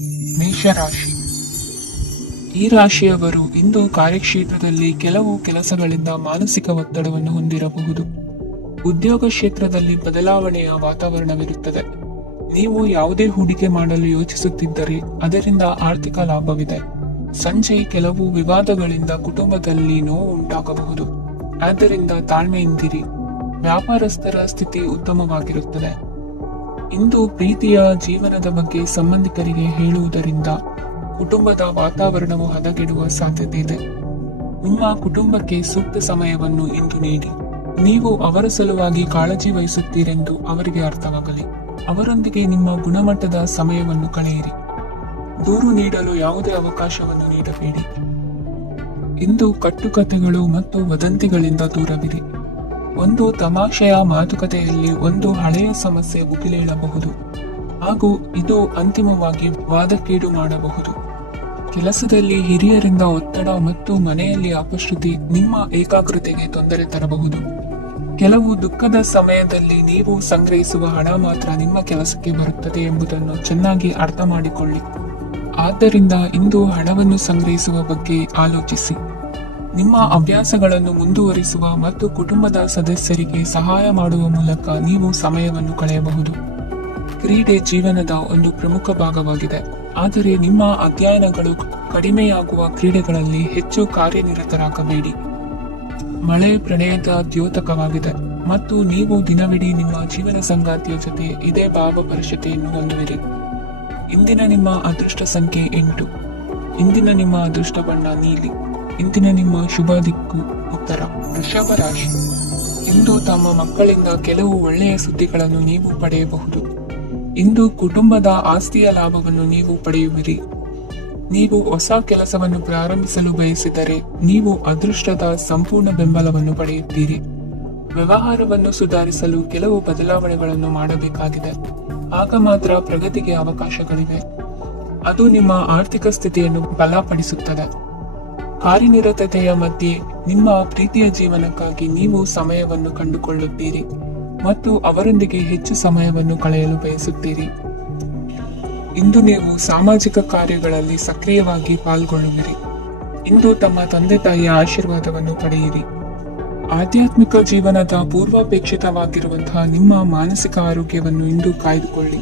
ಮೇಷರಾಶಿ. ಈ ರಾಶಿಯವರು ಇಂದು ಕಾರ್ಯಕ್ಷೇತ್ರದಲ್ಲಿ ಕೆಲವು ಕೆಲಸಗಳಿಂದ ಮಾನಸಿಕ ಒತ್ತಡವನ್ನು ಹೊಂದಿರಬಹುದು. ಉದ್ಯೋಗ ಕ್ಷೇತ್ರದಲ್ಲಿ ಬದಲಾವಣೆಯ ವಾತಾವರಣವಿರುತ್ತದೆ. ನೀವು ಯಾವುದೇ ಹೂಡಿಕೆ ಮಾಡಲು ಯೋಚಿಸುತ್ತಿದ್ದರೆ ಅದರಿಂದ ಆರ್ಥಿಕ ಲಾಭವಿದೆ. ಸಂಜೆ ಕೆಲವು ವಿವಾದಗಳಿಂದ ಕುಟುಂಬದಲ್ಲಿ ನೋವು ಉಂಟಾಗಬಹುದು. ಆದ್ದರಿಂದ ತಾಳ್ಮೆಯಿಂದಿರಿ. ವ್ಯಾಪಾರಸ್ಥರ ಸ್ಥಿತಿ ಉತ್ತಮವಾಗಿರುತ್ತದೆ. ಇಂದು ಪ್ರೀತಿಯ ಜೀವನದ ಬಗ್ಗೆ ಸಂಬಂಧಿಕರಿಗೆ ಹೇಳುವುದರಿಂದ ಕುಟುಂಬದ ವಾತಾವರಣವು ಹದಗೆಡುವ ಸಾಧ್ಯತೆ ಇದೆ. ನಿಮ್ಮ ಕುಟುಂಬಕ್ಕೆ ಸೂಕ್ತ ಸಮಯವನ್ನು ಇಂದು ನೀಡಿ. ನೀವು ಅವರ ಸಲುವಾಗಿ ಕಾಳಜಿ ವಹಿಸುತ್ತೀರೆಂದು ಅವರಿಗೆ ಅರ್ಥವಾಗಲಿ. ಅವರೊಂದಿಗೆ ನಿಮ್ಮ ಗುಣಮಟ್ಟದ ಸಮಯವನ್ನು ಕಳೆಯಿರಿ. ದೂರು ನೀಡಲು ಯಾವುದೇ ಅವಕಾಶವನ್ನು ನೀಡಬೇಡಿ. ಇಂದು ಕಟ್ಟುಕತೆಗಳು ಮತ್ತು ವದಂತಿಗಳಿಂದ ದೂರವಿರಿ. ಒಂದು ತಮಾಷೆಯ ಮಾತುಕತೆಯಲ್ಲಿ ಒಂದು ಹಳೆಯ ಸಮಸ್ಯೆ ಭುಗಿಲೇಳಬಹುದು ಹಾಗೂ ಇದು ಅಂತಿಮವಾಗಿ ವಾದಕ್ಕೀಡು ಮಾಡಬಹುದು. ಕೆಲಸದಲ್ಲಿ ಹಿರಿಯರಿಂದ ಒತ್ತಡ ಮತ್ತು ಮನೆಯಲ್ಲಿ ಅಪಶ್ರುತಿ ನಿಮ್ಮ ಏಕಾಗ್ರತೆಗೆ ತೊಂದರೆ ತರಬಹುದು. ಕೆಲವು ದುಃಖದ ಸಮಯದಲ್ಲಿ ನೀವು ಸಂಗ್ರಹಿಸುವ ಹಣ ಮಾತ್ರ ನಿಮ್ಮ ಕೆಲಸಕ್ಕೆ ಬರುತ್ತದೆ ಎಂಬುದನ್ನು ಚೆನ್ನಾಗಿ ಅರ್ಥ ಮಾಡಿಕೊಳ್ಳಿ. ಆದ್ದರಿಂದ ಇಂದು ಹಣವನ್ನು ಸಂಗ್ರಹಿಸುವ ಬಗ್ಗೆ ಆಲೋಚಿಸಿ. ನಿಮ್ಮ ಅಭ್ಯಾಸಗಳನ್ನು ಮುಂದುವರಿಸುವ ಮತ್ತು ಕುಟುಂಬದ ಸದಸ್ಯರಿಗೆ ಸಹಾಯ ಮಾಡುವ ಮೂಲಕ ನೀವು ಸಮಯವನ್ನು ಕಳೆಯಬಹುದು. ಕ್ರೀಡೆ ಜೀವನದ ಒಂದು ಪ್ರಮುಖ ಭಾಗವಾಗಿದೆ, ಆದರೆ ನಿಮ್ಮ ಅಧ್ಯಯನಗಳು ಕಡಿಮೆಯಾಗುವ ಕ್ರೀಡೆಗಳಲ್ಲಿ ಹೆಚ್ಚು ಕಾರ್ಯನಿರತರಾಗಬೇಡಿ. ಮಳೆ ಪ್ರಣಯದ ದ್ಯೋತಕವಾಗಿದೆ ಮತ್ತು ನೀವು ದಿನವಿಡೀ ನಿಮ್ಮ ಜೀವನ ಸಂಗಾತಿಯ ಜೊತೆ ಇದೇ ಭಾವಪರಿಷತೆಯನ್ನು ಹೊಂದುವಿರಿ. ಇಂದಿನ ನಿಮ್ಮ ಅದೃಷ್ಟ ಸಂಖ್ಯೆ 8. ಇಂದಿನ ನಿಮ್ಮ ಅದೃಷ್ಟ ಬಣ್ಣ ನೀಲಿ. ಇಂದಿನ ನಿಮ್ಮ ಶುಭ ದಿಕ್ಕು ಉತ್ತರ. ವೃಷಭ ರಾಶಿ. ಇಂದು ತಮ್ಮ ಮಕ್ಕಳಿಂದ ಕೆಲವು ಒಳ್ಳೆಯ ಸುದ್ದಿಗಳನ್ನು ನೀವು ಪಡೆಯಬಹುದು. ಇಂದು ಕುಟುಂಬದ ಆಸ್ತಿಯ ಲಾಭವನ್ನು ನೀವು ಪಡೆಯುವಿರಿ. ನೀವು ಹೊಸ ಕೆಲಸವನ್ನು ಪ್ರಾರಂಭಿಸಲು ಬಯಸಿದರೆ ನೀವು ಅದೃಷ್ಟದ ಸಂಪೂರ್ಣ ಬೆಂಬಲವನ್ನು ಪಡೆಯುತ್ತೀರಿ. ವ್ಯವಹಾರವನ್ನು ಸುಧಾರಿಸಲು ಕೆಲವು ಬದಲಾವಣೆಗಳನ್ನು ಮಾಡಬೇಕಾಗಿದೆ. ಆಗ ಮಾತ್ರ ಪ್ರಗತಿಗೆ ಅವಕಾಶಗಳಿವೆ. ಅದು ನಿಮ್ಮ ಆರ್ಥಿಕ ಸ್ಥಿತಿಯನ್ನು ಬಲಪಡಿಸುತ್ತದೆ. ಕಾರ್ಯನಿರತತೆಯ ಮಧ್ಯೆ ನಿಮ್ಮ ಪ್ರೀತಿಯ ಜೀವನಕ್ಕಾಗಿ ನೀವು ಸಮಯವನ್ನು ಕಂಡುಕೊಳ್ಳುತ್ತೀರಿ ಮತ್ತು ಅವರೊಂದಿಗೆ ಹೆಚ್ಚು ಸಮಯವನ್ನು ಕಳೆಯಲು ಬಯಸುತ್ತೀರಿ. ಇಂದು ನೀವು ಸಾಮಾಜಿಕ ಕಾರ್ಯಗಳಲ್ಲಿ ಸಕ್ರಿಯವಾಗಿ ಪಾಲ್ಗೊಳ್ಳುವಿರಿ. ಇಂದು ತಮ್ಮ ತಂದೆ ತಾಯಿಯ ಆಶೀರ್ವಾದವನ್ನು ಪಡೆಯಿರಿ. ಆಧ್ಯಾತ್ಮಿಕ ಜೀವನದ ಪೂರ್ವಾಪೇಕ್ಷಿತವಾಗಿರುವಂತಹ ನಿಮ್ಮ ಮಾನಸಿಕ ಆರೋಗ್ಯವನ್ನು ಇಂದು ಕಾಯ್ದುಕೊಳ್ಳಿ.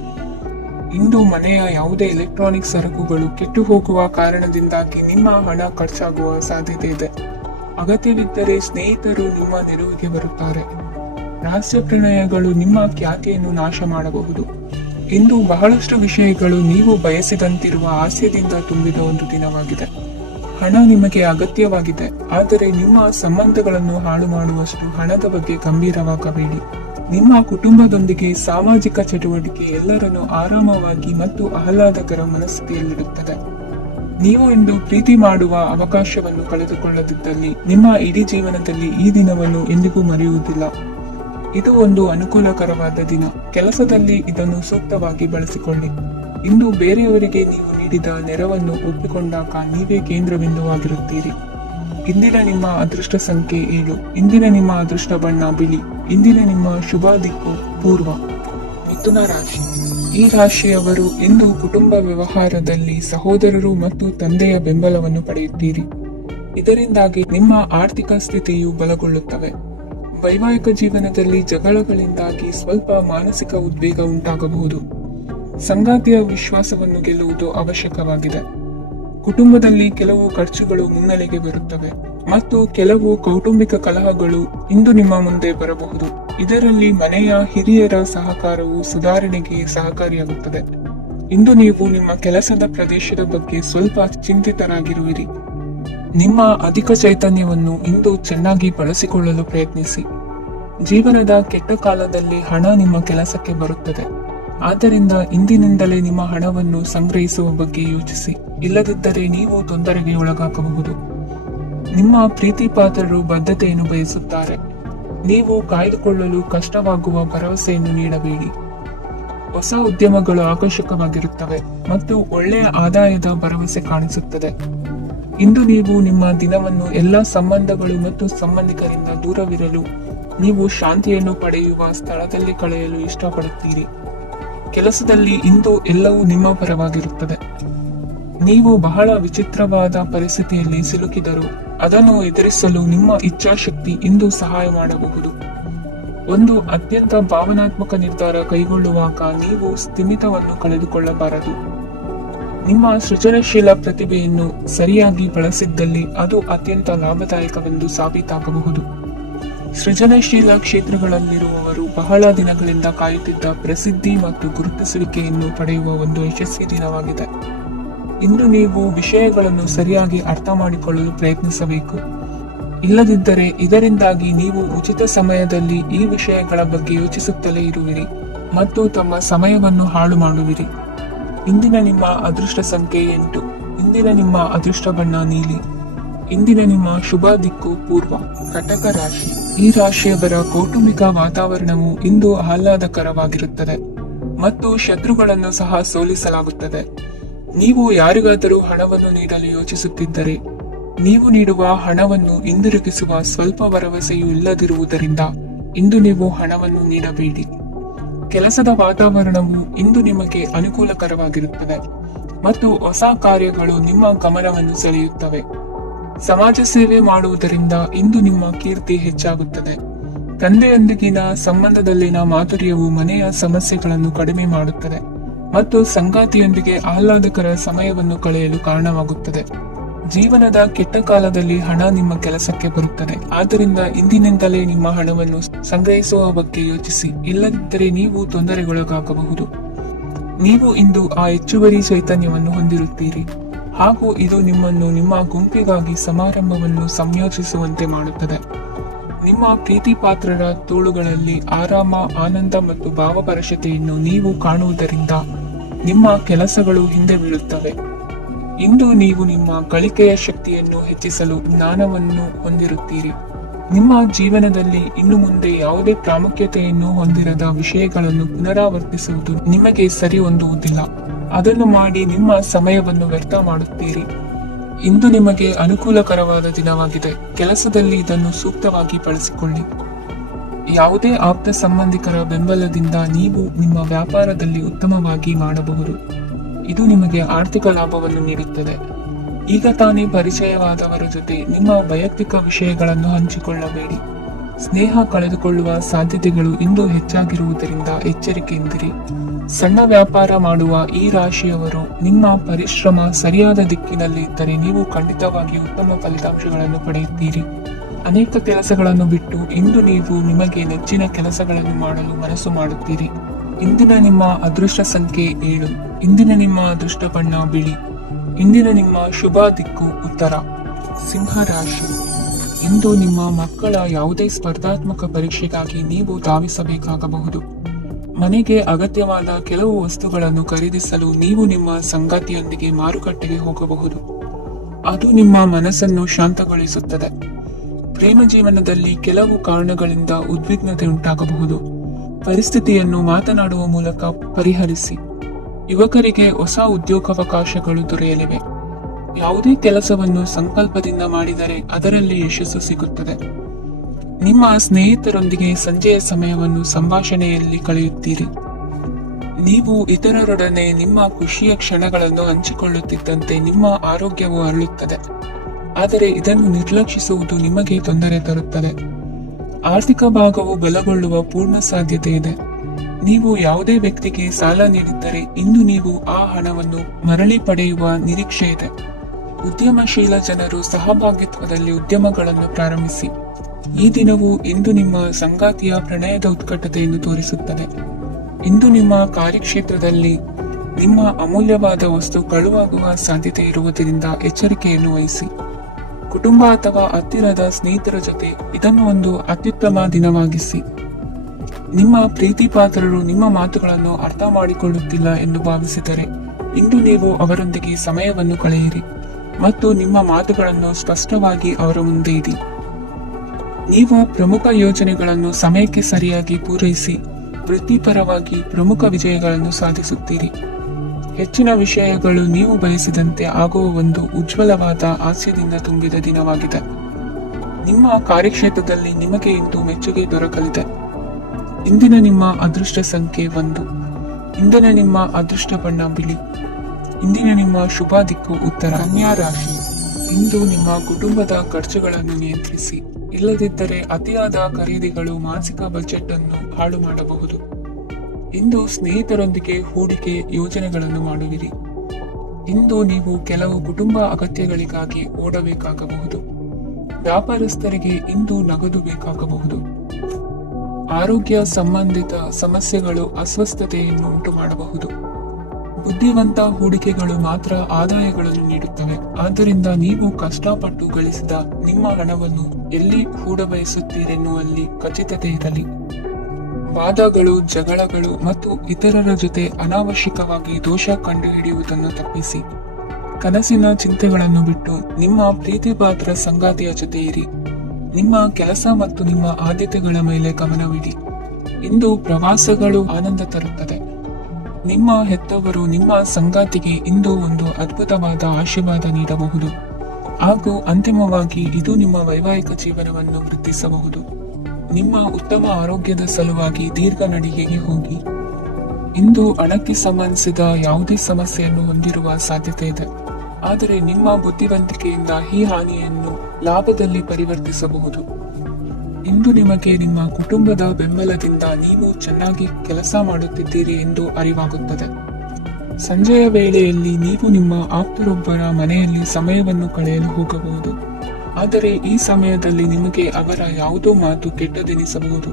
ಇಂದು ಮನೆಯ ಯಾವುದೇ ಎಲೆಕ್ಟ್ರಾನಿಕ್ ಸರಕುಗಳು ಕೆಟ್ಟು ಹೋಗುವ ಕಾರಣದಿಂದಾಗಿ ನಿಮ್ಮ ಹಣ ಖರ್ಚಾಗುವ ಸಾಧ್ಯತೆ ಇದೆ. ಅಗತ್ಯವಿದ್ದರೆ ಸ್ನೇಹಿತರು ನಿಮ್ಮ ನೆರವಿಗೆ ಬರುತ್ತಾರೆ. ರಹಸ್ಯ ಪ್ರಣಯಗಳು ನಿಮ್ಮ ಖ್ಯಾತಿಯನ್ನು ನಾಶ ಮಾಡಬಹುದು. ಇಂದು ಬಹಳಷ್ಟು ವಿಷಯಗಳು ನೀವು ಬಯಸಿದಂತಿರುವ ಹಾಸ್ಯದಿಂದ ತುಂಬಿದ ಒಂದು ದಿನವಾಗಿದೆ. ಹಣ ನಿಮಗೆ ಅಗತ್ಯವಾಗಿದೆ, ಆದರೆ ನಿಮ್ಮ ಸಂಬಂಧಗಳನ್ನು ಹಾಳು ಮಾಡುವಷ್ಟು ಹಣದ ಬಗ್ಗೆ ಗಂಭೀರವಾಗಬೇಡಿ. ನಿಮ್ಮ ಕುಟುಂಬದೊಂದಿಗೆ ಸಾಮಾಜಿಕ ಚಟುವಟಿಕೆ ಎಲ್ಲರನ್ನು ಆರಾಮವಾಗಿ ಮತ್ತು ಆಹ್ಲಾದಕರ ಮನಸ್ಥಿತಿಯಲ್ಲಿಡುತ್ತದೆ. ನೀವು ಇಂದು ಪ್ರೀತಿ ಮಾಡುವ ಅವಕಾಶವನ್ನು ಕಳೆದುಕೊಳ್ಳದಿದ್ದಲ್ಲಿ ನಿಮ್ಮ ಇಡೀ ಜೀವನದಲ್ಲಿ ಈ ದಿನವನ್ನು ಎಂದಿಗೂ ಮರೆಯುವುದಿಲ್ಲ. ಇದು ಒಂದು ಅನುಕೂಲಕರವಾದ ದಿನ. ಕೆಲಸದಲ್ಲಿ ಇದನ್ನು ಸೂಕ್ತವಾಗಿ ಬಳಸಿಕೊಳ್ಳಿ. ಇಂದು ಬೇರೆಯವರಿಗೆ ನೀವು ನೀಡಿದ ನೆರವನ್ನು ಒಪ್ಪಿಕೊಂಡಾಗ ನೀವೇ ಕೇಂದ್ರಬಿಂದುವಾಗಿರುತ್ತೀರಿ. ಇಂದಿನ ನಿಮ್ಮ ಅದೃಷ್ಟ ಸಂಖ್ಯೆ 7. ಇಂದಿನ ನಿಮ್ಮ ಅದೃಷ್ಟ ಬಣ್ಣ ಬಿಳಿ. ಇಂದಿನ ನಿಮ್ಮ ಶುಭ ದಿಕ್ಕು ಪೂರ್ವ. ಮಿಥುನ ರಾಶಿ. ಈ ರಾಶಿಯವರು ಇಂದು ಕುಟುಂಬ ವ್ಯವಹಾರದಲ್ಲಿ ಸಹೋದರರು ಮತ್ತು ತಂದೆಯ ಬೆಂಬಲವನ್ನು ಪಡೆಯುತ್ತೀರಿ. ಇದರಿಂದಾಗಿ ನಿಮ್ಮ ಆರ್ಥಿಕ ಸ್ಥಿತಿಯು ಬಲಗೊಳ್ಳುತ್ತವೆ. ವೈವಾಹಿಕ ಜೀವನದಲ್ಲಿ ಜಗಳಗಳಿಂದಾಗಿ ಸ್ವಲ್ಪ ಮಾನಸಿಕ ಉದ್ವೇಗ ಉಂಟಾಗಬಹುದು. ಸಂಗಾತಿಯ ವಿಶ್ವಾಸವನ್ನು ಗೆಲ್ಲುವುದು ಅವಶ್ಯಕವಾಗಿದೆ. ಕುಟುಂಬದಲ್ಲಿ ಕೆಲವು ಖರ್ಚುಗಳು ಮುನ್ನೆಲೆಗೆ ಬರುತ್ತವೆ ಮತ್ತು ಕೆಲವು ಕೌಟುಂಬಿಕ ಕಲಹಗಳು ಇಂದು ನಿಮ್ಮ ಮುಂದೆ ಬರಬಹುದು. ಇದರಲ್ಲಿ ಮನೆಯ ಹಿರಿಯರ ಸಹಕಾರವು ಸುಧಾರಣೆಗೆ ಸಹಕಾರಿಯಾಗುತ್ತದೆ. ಇಂದು ನೀವು ನಿಮ್ಮ ಕೆಲಸದ ಪ್ರದೇಶದ ಬಗ್ಗೆ ಸ್ವಲ್ಪ ಚಿಂತಿತರಾಗಿರುವಿರಿ. ನಿಮ್ಮ ಅಧಿಕ ಚೈತನ್ಯವನ್ನು ಇಂದು ಚೆನ್ನಾಗಿ ಬಳಸಿಕೊಳ್ಳಲು ಪ್ರಯತ್ನಿಸಿ. ಜೀವನದ ಕೆಟ್ಟ ಕಾಲದಲ್ಲಿ ಹಣ ನಿಮ್ಮ ಕೆಲಸಕ್ಕೆ ಬರುತ್ತದೆ. ಆದ್ದರಿಂದ ಇಂದಿನಿಂದಲೇ ನಿಮ್ಮ ಹಣವನ್ನು ಸಂಗ್ರಹಿಸುವ ಬಗ್ಗೆ ಯೋಚಿಸಿ. ಇಲ್ಲದಿದ್ದರೆ ನೀವು ತೊಂದರೆಗೆ ಒಳಗಾಗಬಹುದು. ನಿಮ್ಮ ಪ್ರೀತಿ ಪಾತ್ರರು ಬದ್ಧತೆಯನ್ನು ಬಯಸುತ್ತಾರೆ. ನೀವು ಕಾಯ್ದುಕೊಳ್ಳಲು ಕಷ್ಟವಾಗುವ ಭರವಸೆಯನ್ನು ನೀಡಬೇಡಿ. ಹೊಸ ಉದ್ಯಮಗಳು ಆಕರ್ಷಕವಾಗಿರುತ್ತವೆ ಮತ್ತು ಒಳ್ಳೆಯ ಆದಾಯದ ಭರವಸೆ ಕಾಣಿಸುತ್ತದೆ. ಇಂದು ನೀವು ನಿಮ್ಮ ದಿನವನ್ನು ಎಲ್ಲ ಸಂಬಂಧಗಳು ಮತ್ತು ಸಂಬಂಧಿಕರಿಂದ ದೂರವಿರಲು ನೀವು ಶಾಂತಿಯನ್ನು ಪಡೆಯುವ ಸ್ಥಳದಲ್ಲಿ ಕಳೆಯಲು ಇಷ್ಟಪಡುತ್ತೀರಿ. ಕೆಲಸದಲ್ಲಿ ಇಂದು ಎಲ್ಲವೂ ನಿಮ್ಮ ಪರವಾಗಿರುತ್ತದೆ. ನೀವು ಬಹಳ ವಿಚಿತ್ರವಾದ ಪರಿಸ್ಥಿತಿಯಲ್ಲಿ ಸಿಲುಕಿದರೂ ಅದನ್ನು ಎದುರಿಸಲು ನಿಮ್ಮ ಇಚ್ಛಾಶಕ್ತಿ ಇಂದು ಸಹಾಯ ಮಾಡಬಹುದು. ಒಂದು ಅತ್ಯಂತ ಭಾವನಾತ್ಮಕ ನಿರ್ಧಾರ ಕೈಗೊಳ್ಳುವಾಗ ನೀವು ಸ್ಥಿಮಿತವನ್ನು ಕಳೆದುಕೊಳ್ಳಬಾರದು. ನಿಮ್ಮ ಸೃಜನಶೀಲ ಪ್ರತಿಭೆಯನ್ನು ಸರಿಯಾಗಿ ಬಳಸಿದ್ದಲ್ಲಿ ಅದು ಅತ್ಯಂತ ಲಾಭದಾಯಕವೆಂದು ಸಾಬೀತಾಗಬಹುದು. ಸೃಜನಶೀಲ ಕ್ಷೇತ್ರಗಳಲ್ಲಿರುವವರು ಬಹಳ ದಿನಗಳಿಂದ ಕಾಯುತ್ತಿದ್ದ ಪ್ರಸಿದ್ಧಿ ಮತ್ತು ಗುರುತಿಸುವಿಕೆಯನ್ನು ಪಡೆಯುವ ಒಂದು ಯಶಸ್ವಿ ದಿನವಾಗಿದೆ. ಇಂದು ನೀವು ವಿಷಯಗಳನ್ನು ಸರಿಯಾಗಿ ಅರ್ಥ ಮಾಡಿಕೊಳ್ಳಲು ಪ್ರಯತ್ನಿಸಬೇಕು. ಇಲ್ಲದಿದ್ದರೆ ಇದರಿಂದಾಗಿ ನೀವು ಉಚಿತ ಸಮಯದಲ್ಲಿ ಈ ವಿಷಯಗಳ ಬಗ್ಗೆ ಯೋಚಿಸುತ್ತಲೇ ಇರುವಿರಿ ಮತ್ತು ತಮ್ಮ ಸಮಯವನ್ನು ಹಾಳು ಮಾಡುವಿರಿ. ಇಂದಿನ ನಿಮ್ಮ ಅದೃಷ್ಟ ಸಂಖ್ಯೆ 8. ಇಂದಿನ ನಿಮ್ಮ ಅದೃಷ್ಟ ಬಣ್ಣ ನೀಲಿ. ಇಂದಿನ ನಿಮ್ಮ ಶುಭ ದಿಕ್ಕು ಪೂರ್ವ. ಕಟಕ ರಾಶಿ. ಈ ರಾಶಿಯವರ ಕೌಟುಂಬಿಕ ವಾತಾವರಣವು ಇಂದು ಆಹ್ಲಾದಕರವಾಗಿರುತ್ತದೆ ಮತ್ತು ಶತ್ರುಗಳನ್ನು ಸಹ ಸೋಲಿಸಲಾಗುತ್ತದೆ. ನೀವು ಯಾರಿಗಾದರೂ ಹಣವನ್ನು ನೀಡಲು ಯೋಚಿಸುತ್ತಿದ್ದರೆ ನೀವು ನೀಡುವ ಹಣವನ್ನು ಹಿಂದಿರುಗಿಸುವ ಸ್ವಲ್ಪ ಭರವಸೆಯೂ ಇಲ್ಲದಿರುವುದರಿಂದ ಇಂದು ನೀವು ಹಣವನ್ನು ನೀಡಬೇಡಿ. ಕೆಲಸದ ವಾತಾವರಣವು ಇಂದು ನಿಮಗೆ ಅನುಕೂಲಕರವಾಗಿರುತ್ತದೆ ಮತ್ತು ಹೊಸ ಕಾರ್ಯಗಳು ನಿಮ್ಮ ಗಮನವನ್ನು ಸೆಳೆಯುತ್ತವೆ. ಸಮಾಜ ಸೇವೆ ಮಾಡುವುದರಿಂದ ಇಂದು ನಿಮ್ಮ ಕೀರ್ತಿ ಹೆಚ್ಚಾಗುತ್ತದೆ. ತಂದೆಯೊಂದಿಗಿನ ಸಂಬಂಧದಲ್ಲಿನ ಮಾಧುರ್ಯವು ಮನೆಯ ಸಮಸ್ಯೆಗಳನ್ನು ಕಡಿಮೆ ಮಾಡುತ್ತದೆ ಮತ್ತು ಸಂಗಾತಿಯೊಂದಿಗೆ ಆಹ್ಲಾದಕರ ಸಮಯವನ್ನು ಕಳೆಯಲು ಕಾರಣವಾಗುತ್ತದೆ. ಜೀವನದ ಕೆಟ್ಟ ಕಾಲದಲ್ಲಿ ಹಣ ನಿಮ್ಮ ಕೆಲಸಕ್ಕೆ ಬರುತ್ತದೆ. ಆದ್ದರಿಂದ ಇಂದಿನಿಂದಲೇ ನಿಮ್ಮ ಹಣವನ್ನು ಸಂಗ್ರಹಿಸುವ ಬಗ್ಗೆ ಯೋಚಿಸಿ, ಇಲ್ಲದಿದ್ದರೆ ನೀವು ತೊಂದರೆಗೊಳಗಾಗಬಹುದು. ನೀವು ಇಂದು ಆ ಹೆಚ್ಚುವರಿ ಚೈತನ್ಯವನ್ನು ಹೊಂದಿರುತ್ತೀರಿ ಹಾಗೂ ಇದು ನಿಮ್ಮನ್ನು ನಿಮ್ಮ ಗುಂಪಿಗಾಗಿ ಸಮಾರಂಭವನ್ನು ಸಂಯೋಜಿಸುವಂತೆ ಮಾಡುತ್ತದೆ. ನಿಮ್ಮ ಪ್ರೀತಿ ಪಾತ್ರರ ತೋಳುಗಳಲ್ಲಿ ಆರಾಮ, ಆನಂದ ಮತ್ತು ಭಾವಪರಶತೆಯನ್ನು ನೀವು ಕಾಣುವುದರಿಂದ ನಿಮ್ಮ ಕೆಲಸಗಳು ಹಿಂದೆ ಬೀಳುತ್ತವೆ. ಇಂದು ನೀವು ನಿಮ್ಮ ಗಳಿಕೆಯ ಶಕ್ತಿಯನ್ನು ಹೆಚ್ಚಿಸಲು ಜ್ಞಾನವನ್ನು ಹೊಂದಿರುತ್ತೀರಿ. ನಿಮ್ಮ ಜೀವನದಲ್ಲಿ ಇನ್ನು ಮುಂದೆ ಯಾವುದೇ ಪ್ರಾಮುಖ್ಯತೆಯನ್ನು ಹೊಂದಿರದ ವಿಷಯಗಳನ್ನು ಪುನರಾವರ್ತಿಸುವುದು ನಿಮಗೆ ಸರಿ ಹೊಂದುವುದಿಲ್ಲ. ಅದನ್ನು ಮಾಡಿ ನಿಮ್ಮ ಸಮಯವನ್ನು ವ್ಯರ್ಥ ಮಾಡುತ್ತೀರಿ. ಇಂದು ನಿಮಗೆ ಅನುಕೂಲಕರವಾದ ದಿನವಾಗಿದೆ. ಕೆಲಸದಲ್ಲಿ ಇದನ್ನು ಸೂಕ್ತವಾಗಿ ಬಳಸಿಕೊಳ್ಳಿ. ಯಾವುದೇ ಆಪ್ತ ಸಂಬಂಧಿಕರ ಬೆಂಬಲದಿಂದ ನೀವು ನಿಮ್ಮ ವ್ಯಾಪಾರದಲ್ಲಿ ಉತ್ತಮವಾಗಿ ಮಾಡಬಹುದು. ಇದು ನಿಮಗೆ ಆರ್ಥಿಕ ಲಾಭವನ್ನು ನೀಡುತ್ತದೆ. ಈಗ ತಾನೇ ಪರಿಚಯವಾದವರ ಜೊತೆ ನಿಮ್ಮ ವೈಯಕ್ತಿಕ ವಿಷಯಗಳನ್ನು ಹಂಚಿಕೊಳ್ಳಬೇಡಿ. ಸ್ನೇಹ ಕಳೆದುಕೊಳ್ಳುವ ಸಾಧ್ಯತೆಗಳು ಇಂದು ಹೆಚ್ಚಾಗಿರುವುದರಿಂದ ಎಚ್ಚರಿಕೆಯಿಂದಿರಿ. ಸಣ್ಣ ವ್ಯಾಪಾರ ಮಾಡುವ ಈ ರಾಶಿಯವರು ನಿಮ್ಮ ಪರಿಶ್ರಮ ಸರಿಯಾದ ದಿಕ್ಕಿನಲ್ಲಿ ಇದ್ದರೆ ನೀವು ಖಂಡಿತವಾಗಿ ಉತ್ತಮ ಫಲಿತಾಂಶಗಳನ್ನು ಪಡೆಯುತ್ತೀರಿ. ಅನೇಕ ಕೆಲಸಗಳನ್ನು ಬಿಟ್ಟು ಇಂದು ನೀವು ನಿಮಗೆ ನೆಚ್ಚಿನ ಕೆಲಸಗಳನ್ನು ಮಾಡಲು ಮನಸ್ಸು ಮಾಡುತ್ತೀರಿ. ಇಂದಿನ ನಿಮ್ಮ ಅದೃಷ್ಟ ಸಂಖ್ಯೆ 7. ಇಂದಿನ ನಿಮ್ಮ ಅದೃಷ್ಟ ಬಣ್ಣ ಬಿಳಿ. ಇಂದಿನ ನಿಮ್ಮ ಶುಭ ದಿಕ್ಕು ಉತ್ತರ. ಸಿಂಹ ರಾಶಿ. ಇಂದು ನಿಮ್ಮ ಮಕ್ಕಳ ಯಾವುದೇ ಸ್ಪರ್ಧಾತ್ಮಕ ಪರೀಕ್ಷೆಗಾಗಿ ನೀವು ಧಾವಿಸಬೇಕಾಗಬಹುದು. ಮನೆಗೆ ಅಗತ್ಯವಾದ ಕೆಲವು ವಸ್ತುಗಳನ್ನು ಖರೀದಿಸಲು ನೀವು ನಿಮ್ಮ ಸಂಗಾತಿಯೊಂದಿಗೆ ಮಾರುಕಟ್ಟೆಗೆ ಹೋಗಬಹುದು. ಅದು ನಿಮ್ಮ ಮನಸ್ಸನ್ನು ಶಾಂತಗೊಳಿಸುತ್ತದೆ. ಪ್ರೇಮ ಜೀವನದಲ್ಲಿ ಕೆಲವು ಕಾರಣಗಳಿಂದ ಉದ್ವಿಗ್ನತೆ ಉಂಟಾಗಬಹುದು. ಪರಿಸ್ಥಿತಿಯನ್ನು ಮಾತನಾಡುವ ಮೂಲಕ ಪರಿಹರಿಸಿ. ಯುವಕರಿಗೆ ಹೊಸ ಉದ್ಯೋಗಾವಕಾಶಗಳು ದೊರೆಯಲಿವೆ. ಯಾವುದೇ ಕೆಲಸವನ್ನು ಸಂಕಲ್ಪದಿಂದ ಮಾಡಿದರೆ ಅದರಲ್ಲಿ ಯಶಸ್ಸು ಸಿಗುತ್ತದೆ. ನಿಮ್ಮ ಸ್ನೇಹಿತರೊಂದಿಗೆ ಸಂಜೆಯ ಸಮಯವನ್ನು ಸಂಭಾಷಣೆಯಲ್ಲಿ ಕಳೆಯುತ್ತೀರಿ. ನೀವು ಇತರರೊಡನೆ ನಿಮ್ಮ ಖುಷಿಯ ಕ್ಷಣಗಳನ್ನು ಹಂಚಿಕೊಳ್ಳುತ್ತಿದ್ದಂತೆ ನಿಮ್ಮ ಆರೋಗ್ಯವು ಅರಳುತ್ತದೆ. ಆದರೆ ಇದನ್ನು ನಿರ್ಲಕ್ಷಿಸುವುದು ನಿಮಗೆ ತೊಂದರೆ ತರುತ್ತದೆ. ಆರ್ಥಿಕ ಭಾಗವು ಬಲಗೊಳ್ಳುವ ಪೂರ್ಣ ಸಾಧ್ಯತೆ ಇದೆ. ನೀವು ಯಾವುದೇ ವ್ಯಕ್ತಿಗೆ ಸಾಲ ನೀಡಿದ್ದರೆ ಇಂದು ನೀವು ಆ ಹಣವನ್ನು ಮರಳಿ ಪಡೆಯುವ ನಿರೀಕ್ಷೆ ಇದೆ. ಉದ್ಯಮಶೀಲ ಜನರು ಸಹಭಾಗಿತ್ವದಲ್ಲಿ ಉದ್ಯಮಗಳನ್ನು ಪ್ರಾರಂಭಿಸಿ. ಈ ದಿನವು ಇಂದು ನಿಮ್ಮ ಸಂಗಾತಿಯ ಪ್ರಣಯದ ಉತ್ಕಟತೆಯನ್ನು ತೋರಿಸುತ್ತದೆ. ಇಂದು ನಿಮ್ಮ ಕಾರ್ಯಕ್ಷೇತ್ರದಲ್ಲಿ ನಿಮ್ಮ ಅಮೂಲ್ಯವಾದ ವಸ್ತು ಕಳುವಾಗುವ ಸಾಧ್ಯತೆ ಇರುವುದರಿಂದ ಎಚ್ಚರಿಕೆಯನ್ನು ವಹಿಸಿ. ಕುಟುಂಬ ಅಥವಾ ಹತ್ತಿರದ ಸ್ನೇಹಿತರ ಜೊತೆ ಇದನ್ನು ಒಂದು ಅತ್ಯುತ್ತಮ ದಿನವಾಗಿಸಿ. ನಿಮ್ಮ ಪ್ರೀತಿ ಪಾತ್ರರು ನಿಮ್ಮ ಮಾತುಗಳನ್ನು ಅರ್ಥ ಮಾಡಿಕೊಳ್ಳುತ್ತಿಲ್ಲ ಎಂದು ಭಾವಿಸಿದರೆ ಇಂದು ನೀವು ಅವರೊಂದಿಗೆ ಸಮಯವನ್ನು ಕಳೆಯಿರಿ ಮತ್ತು ನಿಮ್ಮ ಮಾತುಗಳನ್ನು ಸ್ಪಷ್ಟವಾಗಿ ಅವರ ಮುಂದೆ ಇಡಿ. ನೀವು ಪ್ರಮುಖ ಯೋಜನೆಗಳನ್ನು ಸಮಯಕ್ಕೆ ಸರಿಯಾಗಿ ಪೂರೈಸಿ ವೃತ್ತಿಪರವಾಗಿ ಪ್ರಮುಖ ವಿಜಯಗಳನ್ನು ಸಾಧಿಸುತ್ತೀರಿ. ಹೆಚ್ಚಿನ ವಿಷಯಗಳು ನೀವು ಬಯಸಿದಂತೆ ಆಗುವ ಒಂದು ಉಜ್ವಲವಾದ ಹಾಸ್ಯದಿಂದ ತುಂಬಿದ ದಿನವಾಗಿದೆ. ನಿಮ್ಮ ಕಾರ್ಯಕ್ಷೇತ್ರದಲ್ಲಿ ನಿಮಗೆ ಇಂದು ಮೆಚ್ಚುಗೆ ದೊರಕಲಿದೆ. ಇಂದಿನ ನಿಮ್ಮ ಅದೃಷ್ಟ ಸಂಖ್ಯೆ 1. ಇಂದಿನ ನಿಮ್ಮ ಅದೃಷ್ಟ ಬಣ್ಣ ಬಿಳಿ. ಇಂದಿನ ನಿಮ್ಮ ಶುಭ ದಿಕ್ಕು ಉತ್ತರ. ಕನ್ಯಾ ರಾಶಿ. ಇಂದು ನಿಮ್ಮ ಕುಟುಂಬದ ಖರ್ಚುಗಳನ್ನು ನಿಯಂತ್ರಿಸಿ, ಇಲ್ಲದಿದ್ದರೆ ಅತಿಯಾದ ಖರೀದಿಗಳು ಮಾಸಿಕ ಬಜೆಟ್ ಅನ್ನು ಹಾಳು ಮಾಡಬಹುದು. ಇಂದು ಸ್ನೇಹಿತರೊಂದಿಗೆ ಹೂಡಿಕೆ ಯೋಜನೆಗಳನ್ನು ಮಾಡುವಿರಿ. ಇಂದು ನೀವು ಕೆಲವು ಕುಟುಂಬ ಅಗತ್ಯಗಳಿಗಾಗಿ ಓಡಬೇಕಾಗಬಹುದು. ವ್ಯಾಪಾರಸ್ಥರಿಗೆ ಇಂದು ನಗದು ಬೇಕಾಗಬಹುದು. ಆರೋಗ್ಯ ಸಂಬಂಧಿತ ಸಮಸ್ಯೆಗಳು ಅಸ್ವಸ್ಥತೆಯನ್ನು ಉಂಟು ಮಾಡಬಹುದು. ಬುದ್ಧಿವಂತ ಹೂಡಿಕೆಗಳು ಮಾತ್ರ ಆದಾಯಗಳನ್ನು ನೀಡುತ್ತವೆ. ಆದ್ದರಿಂದ ನೀವು ಕಷ್ಟಪಟ್ಟು ಗಳಿಸಿದ ನಿಮ್ಮ ಹಣವನ್ನು ಎಲ್ಲಿ ಹೂಡಬಯಸುತ್ತೀರೆನ್ನುವಲ್ಲಿ ಖಚಿತತೆ ಇರಲಿ. ವಾದಗಳು, ಜಗಳಗಳು ಮತ್ತು ಇತರರ ಜೊತೆ ಅನಾವಶ್ಯಕವಾಗಿ ದೋಷ ಕಂಡುಹಿಡಿಯುವುದನ್ನು ತಪ್ಪಿಸಿ. ಕನಸಿನ ಚಿಂತೆಗಳನ್ನು ಬಿಟ್ಟು ನಿಮ್ಮ ಪ್ರೀತಿಪಾತ್ರ ಸಂಗಾತಿಯ ಜೊತೆ ಇರಿ. ನಿಮ್ಮ ಕೆಲಸ ಮತ್ತು ನಿಮ್ಮ ಆದ್ಯತೆಗಳ ಮೇಲೆ ಗಮನವಿಡಿ. ಇಂದು ಪ್ರವಾಸಗಳು ಆನಂದ ತರುತ್ತದೆ. ನಿಮ್ಮ ಹೆತ್ತವರು ನಿಮ್ಮ ಸಂಗಾತಿಗೆ ಇಂದು ಒಂದು ಅದ್ಭುತವಾದ ಆಶೀರ್ವಾದ ನೀಡಬಹುದು ಹಾಗೂ ಅಂತಿಮವಾಗಿ ಇದು ನಿಮ್ಮ ವೈವಾಹಿಕ ಜೀವನವನ್ನು ವೃದ್ಧಿಸಬಹುದು. ನಿಮ್ಮ ಉತ್ತಮ ಆರೋಗ್ಯದ ಸಲುವಾಗಿ ದೀರ್ಘ ನಡಿಗೆಗೆ ಹೋಗಿ. ಇಂದು ಹಣಕ್ಕೆ ಸಂಬಂಧಿಸಿದ ಯಾವುದೇ ಸಮಸ್ಯೆಯನ್ನು ಹೊಂದಿರುವ ಸಾಧ್ಯತೆ ಇದೆ, ಆದರೆ ನಿಮ್ಮ ಬುದ್ಧಿವಂತಿಕೆಯಿಂದ ಈ ಹಾನಿಯನ್ನು ಲಾಭದಲ್ಲಿ ಪರಿವರ್ತಿಸಬಹುದು. ಇಂದು ನಿಮಗೆ ನಿಮ್ಮ ಕುಟುಂಬದ ಬೆಂಬಲದಿಂದ ನೀವು ಚೆನ್ನಾಗಿ ಕೆಲಸ ಮಾಡುತ್ತಿದ್ದೀರಿ ಎಂದು ಅರಿವಾಗುತ್ತದೆ. ಸಂಜೆಯ ವೇಳೆಯಲ್ಲಿ ನೀವು ನಿಮ್ಮ ಆಪ್ತರೊಬ್ಬರ ಮನೆಯಲ್ಲಿ ಸಮಯವನ್ನು ಕಳೆಯಲು ಹೋಗಬಹುದು, ಆದರೆ ಈ ಸಮಯದಲ್ಲಿ ನಿಮಗೆ ಅವರ ಯಾವುದೋ ಮಾತು ಕೆಟ್ಟದೆನಿಸಬಹುದು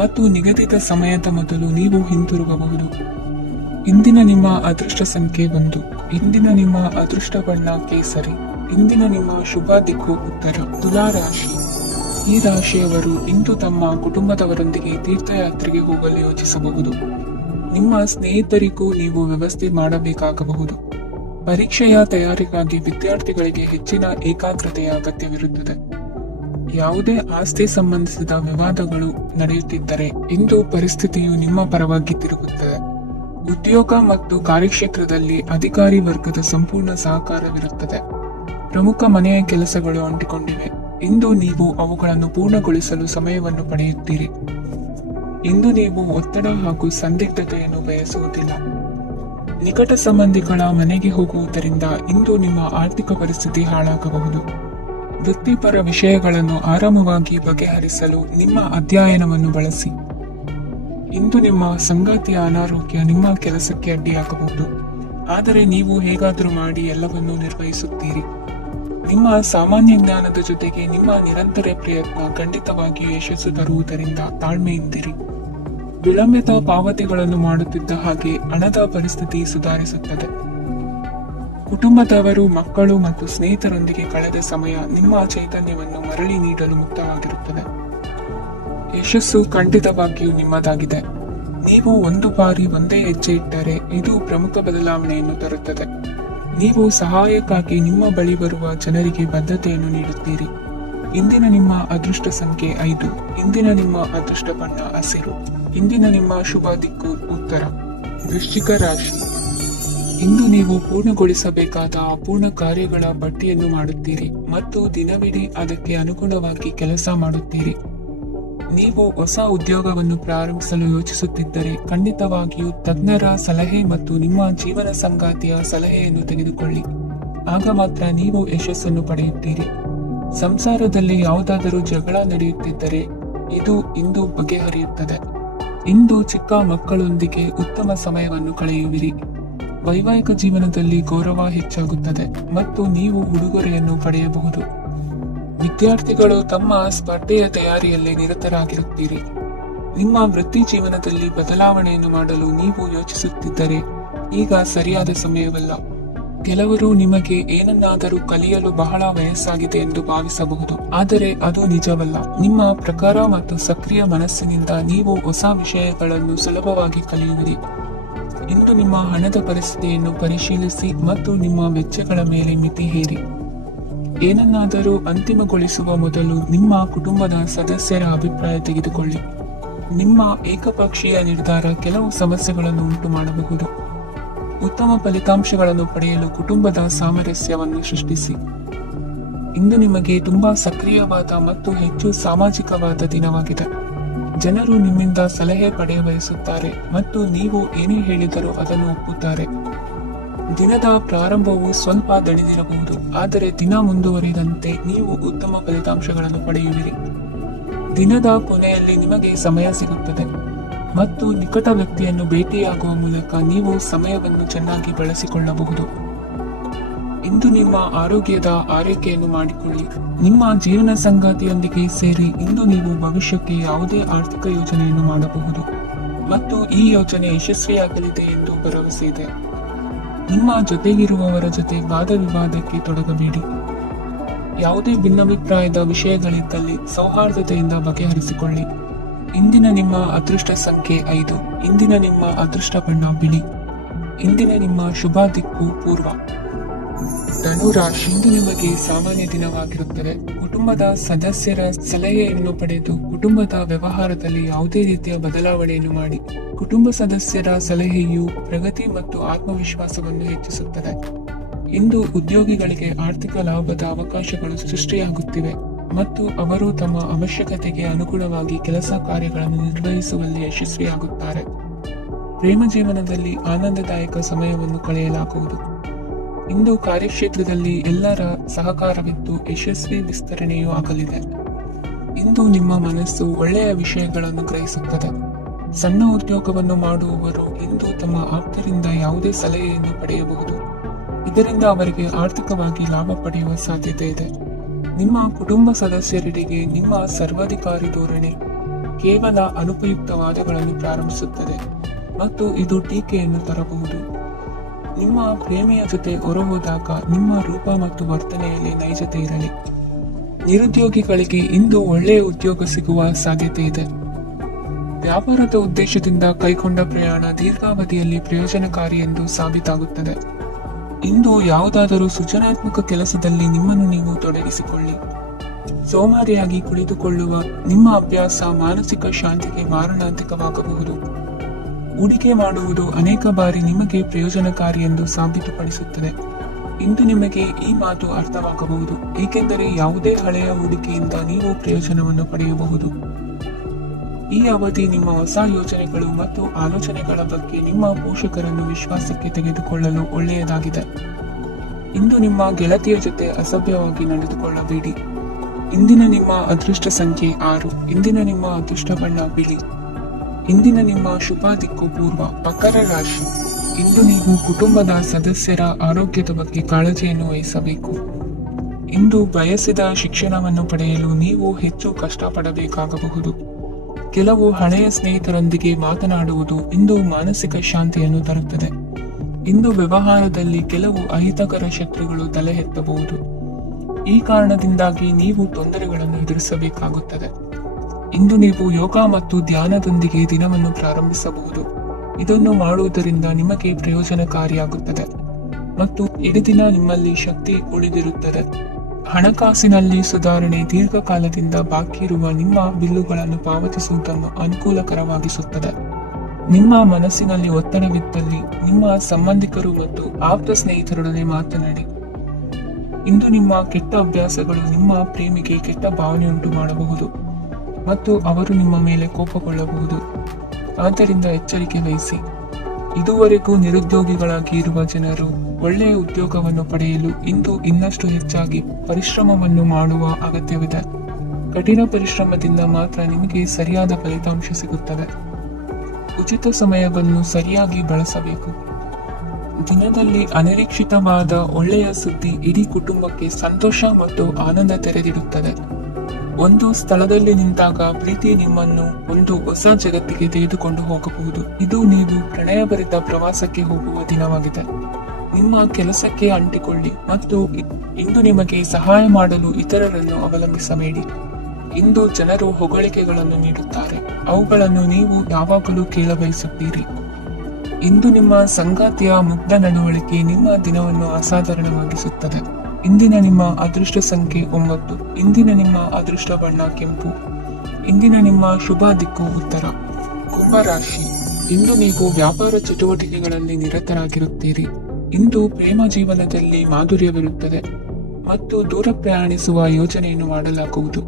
ಮತ್ತು ನಿಗದಿತ ಸಮಯದ ಮೊದಲು ನೀವು ಹಿಂತಿರುಗಬಹುದು. ಇಂದಿನ ನಿಮ್ಮ ಅದೃಷ್ಟ ಸಂಖ್ಯೆ 1. ಇಂದಿನ ನಿಮ್ಮ ಅದೃಷ್ಟ ಬಣ್ಣ ಕೇಸರಿ. ಇಂದಿನ ನಿಮ್ಮ ಶುಭ ದಿಕ್ಕು ಉತ್ತರ. ತುಲಾ ರಾಶಿ. ಈ ರಾಶಿಯವರು ಇಂದು ತಮ್ಮ ಕುಟುಂಬದವರೊಂದಿಗೆ ತೀರ್ಥಯಾತ್ರೆಗೆ ಹೋಗಲು ಯೋಚಿಸಬಹುದು. ನಿಮ್ಮ ಸ್ನೇಹಿತರಿಗೂ ನೀವು ವ್ಯವಸ್ಥೆ ಮಾಡಬೇಕಾಗಬಹುದು. ಪರೀಕ್ಷೆಯ ತಯಾರಿಗಾಗಿ ವಿದ್ಯಾರ್ಥಿಗಳಿಗೆ ಹೆಚ್ಚಿನ ಏಕಾಗ್ರತೆಯ ಅಗತ್ಯವಿರುತ್ತದೆ. ಯಾವುದೇ ಆಸ್ತಿ ಸಂಬಂಧಿಸಿದ ವಿವಾದಗಳು ನಡೆಯುತ್ತಿದ್ದರೆ ಇಂದು ಪರಿಸ್ಥಿತಿಯು ನಿಮ್ಮ ಪರವಾಗಿ ತಿರುಗುತ್ತದೆ. ಉದ್ಯೋಗ ಮತ್ತು ಕಾರ್ಯಕ್ಷೇತ್ರದಲ್ಲಿ ಅಧಿಕಾರಿ ವರ್ಗದ ಸಂಪೂರ್ಣ ಸಹಕಾರವಿರುತ್ತದೆ. ಪ್ರಮುಖ ಮನೆಯ ಕೆಲಸಗಳು ಅಂಟಿಕೊಂಡಿವೆ. ಇಂದು ನೀವು ಅವುಗಳನ್ನು ಪೂರ್ಣಗೊಳಿಸಲು ಸಮಯವನ್ನು ಪಡೆಯುತ್ತೀರಿ. ಇಂದು ನೀವು ಒತ್ತಡ ಹಾಗೂ ಸಂದಿಗ್ಧತೆಯನ್ನು ಬಯಸುವುದಿಲ್ಲ. ನಿಕಟ ಸಂಬಂಧಿಗಳ ಮನೆಗೆ ಹೋಗುವುದರಿಂದ ಇಂದು ನಿಮ್ಮ ಆರ್ಥಿಕ ಪರಿಸ್ಥಿತಿ ಹಾಳಾಗಬಹುದು. ವೃತ್ತಿಪರ ವಿಷಯಗಳನ್ನು ಆರಾಮವಾಗಿ ಬಗೆಹರಿಸಲು ನಿಮ್ಮ ಅಧ್ಯಯನವನ್ನು ಬಳಸಿ. ಇಂದು ನಿಮ್ಮ ಸಂಗಾತಿಯ ಅನಾರೋಗ್ಯ ನಿಮ್ಮ ಕೆಲಸಕ್ಕೆ ಅಡ್ಡಿಯಾಗಬಹುದು, ಆದರೆ ನೀವು ಹೇಗಾದರೂ ಮಾಡಿ ಎಲ್ಲವನ್ನೂ ನಿರ್ವಹಿಸುತ್ತೀರಿ. ನಿಮ್ಮ ಸಾಮಾನ್ಯ ಜ್ಞಾನದ ಜೊತೆಗೆ ನಿಮ್ಮ ನಿರಂತರ ಪ್ರಯತ್ನ ಖಂಡಿತವಾಗಿಯೂ ಯಶಸ್ಸು ತರುವುದರಿಂದ ತಾಳ್ಮೆಯಿಂದಿರಿ. ವಿಳಂಬಿತ ಪಾವತಿಗಳನ್ನು ಮಾಡುತ್ತಿದ್ದ ಹಾಗೆ ಹಣದ ಪರಿಸ್ಥಿತಿ ಸುಧಾರಿಸುತ್ತದೆ. ಕುಟುಂಬದವರು, ಮಕ್ಕಳು ಮತ್ತು ಸ್ನೇಹಿತರೊಂದಿಗೆ ಕಳೆದ ಸಮಯ ನಿಮ್ಮ ಚೈತನ್ಯವನ್ನು ಮರಳಿ ನೀಡಲು ಮುಕ್ತವಾಗಿರುತ್ತದೆ. ಯಶಸ್ಸು ಖಂಡಿತವಾಗಿಯೂ ನಿಮ್ಮದಾಗಿದೆ. ನೀವು ಒಂದು ಬಾರಿ ಒಂದೇ ಹೆಜ್ಜೆ ಇಟ್ಟರೆ ಇದು ಪ್ರಮುಖ ಬದಲಾವಣೆಯನ್ನು ತರುತ್ತದೆ. ನೀವು ಸಹಾಯಕ್ಕಾಗಿ ನಿಮ್ಮ ಬಳಿ ಬರುವ ಜನರಿಗೆ ಬದ್ಧತೆಯನ್ನು ನೀಡುತ್ತೀರಿ. ಇಂದಿನ ನಿಮ್ಮ ಅದೃಷ್ಟ ಸಂಖ್ಯೆ 5. ಇಂದಿನ ನಿಮ್ಮ ಅದೃಷ್ಟ ಬಣ್ಣ ಹಸಿರು. ಇಂದಿನ ನಿಮ್ಮ ಶುಭ ದಿಕ್ಕು ಉತ್ತರ. ವೃಶ್ಚಿಕ ರಾಶಿ. ಇಂದು ನೀವು ಪೂರ್ಣಗೊಳಿಸಬೇಕಾದ ಅಪೂರ್ಣ ಕಾರ್ಯಗಳ ಪಟ್ಟಿಯನ್ನು ಮಾಡುತ್ತೀರಿ ಮತ್ತು ದಿನವಿಡೀ ಅದಕ್ಕೆ ಅನುಗುಣವಾಗಿ ಕೆಲಸ ಮಾಡುತ್ತೀರಿ. ನೀವು ಹೊಸ ಉದ್ಯೋಗವನ್ನು ಪ್ರಾರಂಭಿಸಲು ಯೋಚಿಸುತ್ತಿದ್ದರೆ ಖಂಡಿತವಾಗಿಯೂ ತಜ್ಞರ ಸಲಹೆ ಮತ್ತು ನಿಮ್ಮ ಜೀವನ ಸಂಗಾತಿಯ ಸಲಹೆಯನ್ನು ತೆಗೆದುಕೊಳ್ಳಿ. ಆಗ ಮಾತ್ರ ನೀವು ಯಶಸ್ಸನ್ನು ಪಡೆಯುತ್ತೀರಿ. ಸಂಸಾರದಲ್ಲಿ ಯಾವುದಾದರೂ ಜಗಳ ನಡೆಯುತ್ತಿದ್ದರೆ ಇದು ಇಂದು ಬಗೆಹರಿಯುತ್ತದೆ. ಇಂದು ಚಿಕ್ಕ ಮಕ್ಕಳೊಂದಿಗೆ ಉತ್ತಮ ಸಮಯವನ್ನು ಕಳೆಯುವಿರಿ. ವೈವಾಹಿಕ ಜೀವನದಲ್ಲಿ ಗೌರವ ಹೆಚ್ಚಾಗುತ್ತದೆ ಮತ್ತು ನೀವು ಉಡುಗೊರೆಯನ್ನು ಪಡೆಯಬಹುದು. ವಿದ್ಯಾರ್ಥಿಗಳು ತಮ್ಮ ಸ್ಪರ್ಧೆಯ ತಯಾರಿಯಲ್ಲಿ ನಿರತರಾಗಿರುತ್ತೀರಿ. ನಿಮ್ಮ ವೃತ್ತಿ ಜೀವನದಲ್ಲಿ ಬದಲಾವಣೆಯನ್ನು ಮಾಡಲು ನೀವು ಯೋಚಿಸುತ್ತಿದ್ದರೆ ಈಗ ಸರಿಯಾದ ಸಮಯವಲ್ಲ. ಕೆಲವರು ನಿಮಗೆ ಏನನ್ನಾದರೂ ಕಲಿಯಲು ಬಹಳ ವಯಸ್ಸಾಗಿದೆ ಎಂದು ಭಾವಿಸಬಹುದು, ಆದರೆ ಅದು ನಿಜವಲ್ಲ. ನಿಮ್ಮ ಪ್ರಖರ ಮತ್ತು ಸಕ್ರಿಯ ಮನಸ್ಸಿನಿಂದ ನೀವು ಹೊಸ ವಿಷಯಗಳನ್ನು ಸುಲಭವಾಗಿ ಕಲಿಯುವಿರಿ. ಇಂದು ನಿಮ್ಮ ಹಣದ ಪರಿಸ್ಥಿತಿಯನ್ನು ಪರಿಶೀಲಿಸಿ ಮತ್ತು ನಿಮ್ಮ ವೆಚ್ಚಗಳ ಮೇಲೆ ಮಿತಿ ಹೇರಿ. ಏನನ್ನಾದರೂ ಅಂತಿಮಗೊಳಿಸುವ ಮೊದಲು ನಿಮ್ಮ ಕುಟುಂಬದ ಸದಸ್ಯರ ಅಭಿಪ್ರಾಯ ತೆಗೆದುಕೊಳ್ಳಿ. ನಿಮ್ಮ ಏಕಪಕ್ಷೀಯ ನಿರ್ಧಾರ ಕೆಲವು ಸಮಸ್ಯೆಗಳನ್ನು ಉಂಟು ಮಾಡಬಹುದು. ಉತ್ತಮ ಫಲಿತಾಂಶಗಳನ್ನು ಪಡೆಯಲು ಕುಟುಂಬದ ಸಾಮರಸ್ಯವನ್ನು ಸೃಷ್ಟಿಸಿ. ಇಂದು ನಿಮಗೆ ತುಂಬಾ ಸಕ್ರಿಯವಾದ ಮತ್ತು ಹೆಚ್ಚು ಸಾಮಾಜಿಕವಾದ ದಿನವಾಗಿದೆ. ಜನರು ನಿಮ್ಮಿಂದ ಸಲಹೆ ಪಡೆಯ ಬಯಸುತ್ತಾರೆ ಮತ್ತು ನೀವು ಏನೇ ಹೇಳಿದರೂ ಅದನ್ನು ಒಪ್ಪುತ್ತಾರೆ. ದಿನದ ಪ್ರಾರಂಭವು ಸ್ವಲ್ಪ ದಣಿದಿರಬಹುದು, ಆದರೆ ದಿನ ಮುಂದುವರಿದಂತೆ ನೀವು ಉತ್ತಮ ಫಲಿತಾಂಶಗಳನ್ನು ಪಡೆಯುವಿರಿ. ದಿನದ ಕೊನೆಯಲ್ಲಿ ನಿಮಗೆ ಸಮಯ ಸಿಗುತ್ತದೆ ಮತ್ತು ನಿಕಟ ವ್ಯಕ್ತಿಯನ್ನು ಭೇಟಿಯಾಗುವ ಮೂಲಕ ನೀವು ಸಮಯವನ್ನು ಚೆನ್ನಾಗಿ ಬಳಸಿಕೊಳ್ಳಬಹುದು. ಇಂದು ನಿಮ್ಮ ಆರೋಗ್ಯದ ಆರೈಕೆಯನ್ನು ಮಾಡಿಕೊಳ್ಳಿ. ನಿಮ್ಮ ಜೀವನ ಸಂಗಾತಿಯೊಂದಿಗೆ ಸೇರಿ ಇಂದು ನೀವು ಭವಿಷ್ಯಕ್ಕೆ ಯಾವುದೇ ಆರ್ಥಿಕ ಯೋಜನೆಯನ್ನು ಮಾಡಬಹುದು ಮತ್ತು ಈ ಯೋಜನೆ ಯಶಸ್ವಿಯಾಗಲಿದೆ ಎಂದು ಭರವಸೆ ಇದೆ. ನಿಮ್ಮ ಜೊತೆಗಿರುವವರ ಜೊತೆ ವಾದ ವಿವಾದಕ್ಕೆ ತೊಡಗಬೇಡಿ. ಯಾವುದೇ ಭಿನ್ನಾಭಿಪ್ರಾಯದ ವಿಷಯಗಳಿದ್ದಲ್ಲಿ ಸೌಹಾರ್ದತೆಯಿಂದ ಬಗೆಹರಿಸಿಕೊಳ್ಳಿ. ಇಂದಿನ ನಿಮ್ಮ ಅದೃಷ್ಟ ಸಂಖ್ಯೆ 5. ಇಂದಿನ ನಿಮ್ಮ ಅದೃಷ್ಟ ಬಣ್ಣ ಬಿಳಿ. ಇಂದಿನ ನಿಮ್ಮ ಶುಭ ದಿಕ್ಕು ಪೂರ್ವ. ಧನುರಾಶಿ, ಇಂದು ನಿಮಗೆ ಸಾಮಾನ್ಯ ದಿನವಾಗಿರುತ್ತದೆ. ಕುಟುಂಬದ ಸದಸ್ಯರ ಸಲಹೆಯನ್ನು ಪಡೆದು ಕುಟುಂಬದ ವ್ಯವಹಾರದಲ್ಲಿ ಯಾವುದೇ ರೀತಿಯ ಬದಲಾವಣೆಯನ್ನು ಮಾಡಿ. ಕುಟುಂಬ ಸದಸ್ಯರ ಸಲಹೆಯು ಪ್ರಗತಿ ಮತ್ತು ಆತ್ಮವಿಶ್ವಾಸವನ್ನು ಹೆಚ್ಚಿಸುತ್ತದೆ. ಇಂದು ಉದ್ಯೋಗಿಗಳಿಗೆ ಆರ್ಥಿಕ ಲಾಭದ ಅವಕಾಶಗಳು ಸೃಷ್ಟಿಯಾಗುತ್ತಿವೆ ಮತ್ತು ಅವರು ತಮ್ಮ ಅವಶ್ಯಕತೆಗೆ ಅನುಗುಣವಾಗಿ ಕೆಲಸ ಕಾರ್ಯಗಳನ್ನು ನಿರ್ವಹಿಸುವಲ್ಲಿ ಯಶಸ್ವಿಯಾಗುತ್ತಾರೆ. ಪ್ರೇಮ ಜೀವನದಲ್ಲಿ ಆನಂದದಾಯಕ ಸಮಯವನ್ನು ಕಳೆಯಲಾಗುವುದು. ಇಂದು ಕಾರ್ಯಕ್ಷೇತ್ರದಲ್ಲಿ ಎಲ್ಲರ ಸಹಕಾರವಿದ್ದು ಯಶಸ್ವಿ ವಿಸ್ತರಣೆಯೂ ಆಗಲಿದೆ. ಇಂದು ನಿಮ್ಮ ಮನಸ್ಸು ಒಳ್ಳೆಯ ವಿಷಯಗಳನ್ನು ಗ್ರಹಿಸುತ್ತದೆ. ಸಣ್ಣ ಉದ್ಯೋಗವನ್ನು ಮಾಡುವವರು ಇಂದು ತಮ್ಮ ಆಪ್ತರಿಂದ ಯಾವುದೇ ಸಲಹೆಯನ್ನು ಪಡೆಯಬಹುದು. ಇದರಿಂದ ಅವರಿಗೆ ಆರ್ಥಿಕವಾಗಿ ಲಾಭ ಪಡೆಯುವ ಸಾಧ್ಯತೆ ಇದೆ. ನಿಮ್ಮ ಕುಟುಂಬ ಸದಸ್ಯರೆಡೆಗೆ ನಿಮ್ಮ ಸರ್ವಾಧಿಕಾರಿ ಧೋರಣೆ ಕೇವಲ ಅನುಪಯುಕ್ತ ವಾದಗಳನ್ನು ಪ್ರಾರಂಭಿಸುತ್ತದೆ ಮತ್ತು ಇದು ಟೀಕೆಯನ್ನು ತರಬಹುದು. ನಿಮ್ಮ ಪ್ರೇಮಿಯ ಜೊತೆ ಹೊರಹೋದಾಗ ನಿಮ್ಮ ರೂಪ ಮತ್ತು ವರ್ತನೆಯಲ್ಲಿ ನೈಜತೆ ಇರಲಿ. ನಿರುದ್ಯೋಗಿಗಳಿಗೆ ಇಂದು ಒಳ್ಳೆಯ ಉದ್ಯೋಗ ಸಿಗುವ ಸಾಧ್ಯತೆ ಇದೆ. ವ್ಯಾಪಾರದ ಉದ್ದೇಶದಿಂದ ಕೈಗೊಂಡ ಪ್ರಯಾಣ ದೀರ್ಘಾವಧಿಯಲ್ಲಿ ಪ್ರಯೋಜನಕಾರಿ ಎಂದು ಸಾಬೀತಾಗುತ್ತದೆ. ಇಂದು ಯಾವುದಾದರೂ ಸೃಜನಾತ್ಮಕ ಕೆಲಸದಲ್ಲಿ ನಿಮ್ಮನ್ನು ನೀವು ತೊಡಗಿಸಿಕೊಳ್ಳಿ. ಸೋಮಾರಿಯಾಗಿ ಕುಳಿತುಕೊಳ್ಳುವ ನಿಮ್ಮ ಅಭ್ಯಾಸ ಮಾನಸಿಕ ಶಾಂತಿಗೆ ಮಾರಣಾಂತಿಕವಾಗಬಹುದು. ಹೂಡಿಕೆ ಮಾಡುವುದು ಅನೇಕ ಬಾರಿ ನಿಮಗೆ ಪ್ರಯೋಜನಕಾರಿ ಎಂದು ಸಾಬೀತುಪಡಿಸುತ್ತದೆ. ಇಂದು ನಿಮಗೆ ಈ ಮಾತು ಅರ್ಥವಾಗಬಹುದು, ಏಕೆಂದರೆ ಯಾವುದೇ ಹಳೆಯ ಹೂಡಿಕೆಯಿಂದ ನೀವು ಪ್ರಯೋಜನವನ್ನು ಪಡೆಯಬಹುದು. ಈ ಅವಧಿ ನಿಮ್ಮ ಹೊಸ ಯೋಜನೆಗಳು ಮತ್ತು ಆಲೋಚನೆಗಳ ಬಗ್ಗೆ ನಿಮ್ಮ ಪೋಷಕರನ್ನು ವಿಶ್ವಾಸಕ್ಕೆ ತೆಗೆದುಕೊಳ್ಳಲು ಒಳ್ಳೆಯದಾಗಿದೆ. ಇಂದು ನಿಮ್ಮ ಗೆಳತಿಯ ಜೊತೆ ಅಸಭ್ಯವಾಗಿ ನಡೆದುಕೊಳ್ಳಬೇಡಿ. ಇಂದಿನ ನಿಮ್ಮ ಅದೃಷ್ಟ ಸಂಖ್ಯೆ 6. ಇಂದಿನ ನಿಮ್ಮ ಅದೃಷ್ಟ ಬಣ್ಣ ಬಿಳಿ. ಇಂದಿನ ನಿಮ್ಮ ಶುಭ ದಿಕ್ಕು ಪೂರ್ವ. ಮಕರ ರಾಶಿ, ಇಂದು ನೀವು ಕುಟುಂಬದ ಸದಸ್ಯರ ಆರೋಗ್ಯದ ಬಗ್ಗೆ ಕಾಳಜಿಯನ್ನು ವಹಿಸಬೇಕು. ಇಂದು ಬಯಸಿದ ಶಿಕ್ಷಣವನ್ನು ಪಡೆಯಲು ನೀವು ಹೆಚ್ಚು ಕಷ್ಟಪಡಬೇಕಾಗಬಹುದು. ಕೆಲವು ಹಳೆಯ ಸ್ನೇಹಿತರೊಂದಿಗೆ ಮಾತನಾಡುವುದು ಇಂದು ಮಾನಸಿಕ ಶಾಂತಿಯನ್ನು ತರುತ್ತದೆ. ಇಂದು ವ್ಯವಹಾರದಲ್ಲಿ ಕೆಲವು ಅಹಿತಕರ ಶತ್ರುಗಳು ತಲೆ ಎತ್ತಬಹುದು. ಈ ಕಾರಣದಿಂದಾಗಿ ನೀವು ತೊಂದರೆಗಳನ್ನು ಎದುರಿಸಬೇಕಾಗುತ್ತದೆ. ಇಂದು ನೀವು ಯೋಗ ಮತ್ತು ಧ್ಯಾನದೊಂದಿಗೆ ದಿನವನ್ನು ಪ್ರಾರಂಭಿಸಬಹುದು. ಇದನ್ನು ಮಾಡುವುದರಿಂದ ನಿಮಗೆ ಪ್ರಯೋಜನಕಾರಿಯಾಗುತ್ತದೆ ಮತ್ತು ಇಡೀ ದಿನ ನಿಮ್ಮಲ್ಲಿ ಶಕ್ತಿ ಉಳಿದಿರುತ್ತದೆ. ಹಣಕಾಸಿನಲ್ಲಿ ಸುಧಾರಣೆ ದೀರ್ಘಕಾಲದಿಂದ ಬಾಕಿ ಇರುವ ನಿಮ್ಮ ಬಿಲ್ಲುಗಳನ್ನು ಪಾವತಿಸುವುದನ್ನು ಅನುಕೂಲಕರವಾಗಿಸುತ್ತದೆ. ನಿಮ್ಮ ಮನಸ್ಸಿನಲ್ಲಿ ಒತ್ತಡವಿದ್ದಲ್ಲಿ ನಿಮ್ಮ ಸಂಬಂಧಿಕರು ಮತ್ತು ಆಪ್ತ ಸ್ನೇಹಿತರೊಡನೆ ಮಾತನಾಡಿ. ಇಂದು ನಿಮ್ಮ ಕೆಟ್ಟ ಅಭ್ಯಾಸಗಳು ನಿಮ್ಮ ಪ್ರೇಮಿಗೆ ಕೆಟ್ಟ ಭಾವನೆಯುಂಟು ಮಾಡಬಹುದು ಮತ್ತು ಅವರು ನಿಮ್ಮ ಮೇಲೆ ಕೋಪಗೊಳ್ಳಬಹುದು. ಆದ್ದರಿಂದ ಎಚ್ಚರಿಕೆ ವಹಿಸಿ. ಇದುವರೆಗೂ ನಿರುದ್ಯೋಗಿಗಳಾಗಿ ಇರುವ ಜನರು ಒಳ್ಳೆಯ ಉದ್ಯೋಗವನ್ನು ಪಡೆಯಲು ಇಂದು ಇನ್ನಷ್ಟು ಹೆಚ್ಚಾಗಿ ಪರಿಶ್ರಮವನ್ನು ಮಾಡುವ ಅಗತ್ಯವಿದೆ. ಕಠಿಣ ಪರಿಶ್ರಮದಿಂದ ಮಾತ್ರ ನಿಮಗೆ ಸರಿಯಾದ ಫಲಿತಾಂಶ ಸಿಗುತ್ತದೆ. ಉಚಿತ ಸಮಯವನ್ನು ಸರಿಯಾಗಿ ಬಳಸಬೇಕು. ದಿನದಲ್ಲಿ ಅನಿರೀಕ್ಷಿತವಾದ ಒಳ್ಳೆಯ ಸುದ್ದಿ ಇಡೀ ಕುಟುಂಬಕ್ಕೆ ಸಂತೋಷ ಮತ್ತು ಆನಂದ ತೆರೆದಿಡುತ್ತದೆ. ಒಂದು ಸ್ಥಳದಲ್ಲಿ ನಿಂತಾಗ ಪ್ರೀತಿ ನಿಮ್ಮನ್ನು ಒಂದು ಹೊಸ ಜಗತ್ತಿಗೆ ತೆಗೆದುಕೊಂಡು ಹೋಗಬಹುದು. ಇದು ನೀವು ಪ್ರಣಯಭರಿತ ಪ್ರವಾಸಕ್ಕೆ ಹೋಗುವ ದಿನವಾಗಿದೆ. ನಿಮ್ಮ ಕೆಲಸಕ್ಕೆ ಅಂಟಿಕೊಳ್ಳಿ ಮತ್ತು ಇಂದು ನಿಮಗೆ ಸಹಾಯ ಮಾಡಲು ಇತರರನ್ನು ಅವಲಂಬಿಸಬೇಡಿ. ಇಂದು ಜನರು ಹೊಗಳಿಕೆಗಳನ್ನು ನೀಡುತ್ತಾರೆ, ಅವುಗಳನ್ನು ನೀವು ಯಾವಾಗಲೂ ಕೇಳಬಯಸುತ್ತೀರಿ. ಇಂದು ನಿಮ್ಮ ಸಂಗಾತಿಯ ಮುಗ್ಧ ನಡವಳಿಕೆ ನಿಮ್ಮ ದಿನವನ್ನು ಅಸಾಧಾರಣವಾಗಿಸುತ್ತದೆ. ಇಂದಿನ ನಿಮ್ಮ ಅದೃಷ್ಟ ಸಂಖ್ಯೆ 9. ಇಂದಿನ ನಿಮ್ಮ ಅದೃಷ್ಟ ಬಣ್ಣ ಕೆಂಪು. ಇಂದಿನ ನಿಮ್ಮ ಶುಭ ದಿಕ್ಕು ಉತ್ತರ. ಕುಂಭರಾಶಿ, ಇಂದು ನೀವು ವ್ಯಾಪಾರ ಚಟುವಟಿಕೆಗಳಲ್ಲಿ ನಿರತರಾಗಿರುತ್ತೀರಿ. ಇಂದು ಪ್ರೇಮ ಜೀವನದಲ್ಲಿ ಮಾಧುರ್ಯವಿರುತ್ತದೆ ಮತ್ತು ದೂರ ಪ್ರಯಾಣಿಸುವ ಯೋಜನೆಯನ್ನು ಮಾಡಲಾಗುವುದು.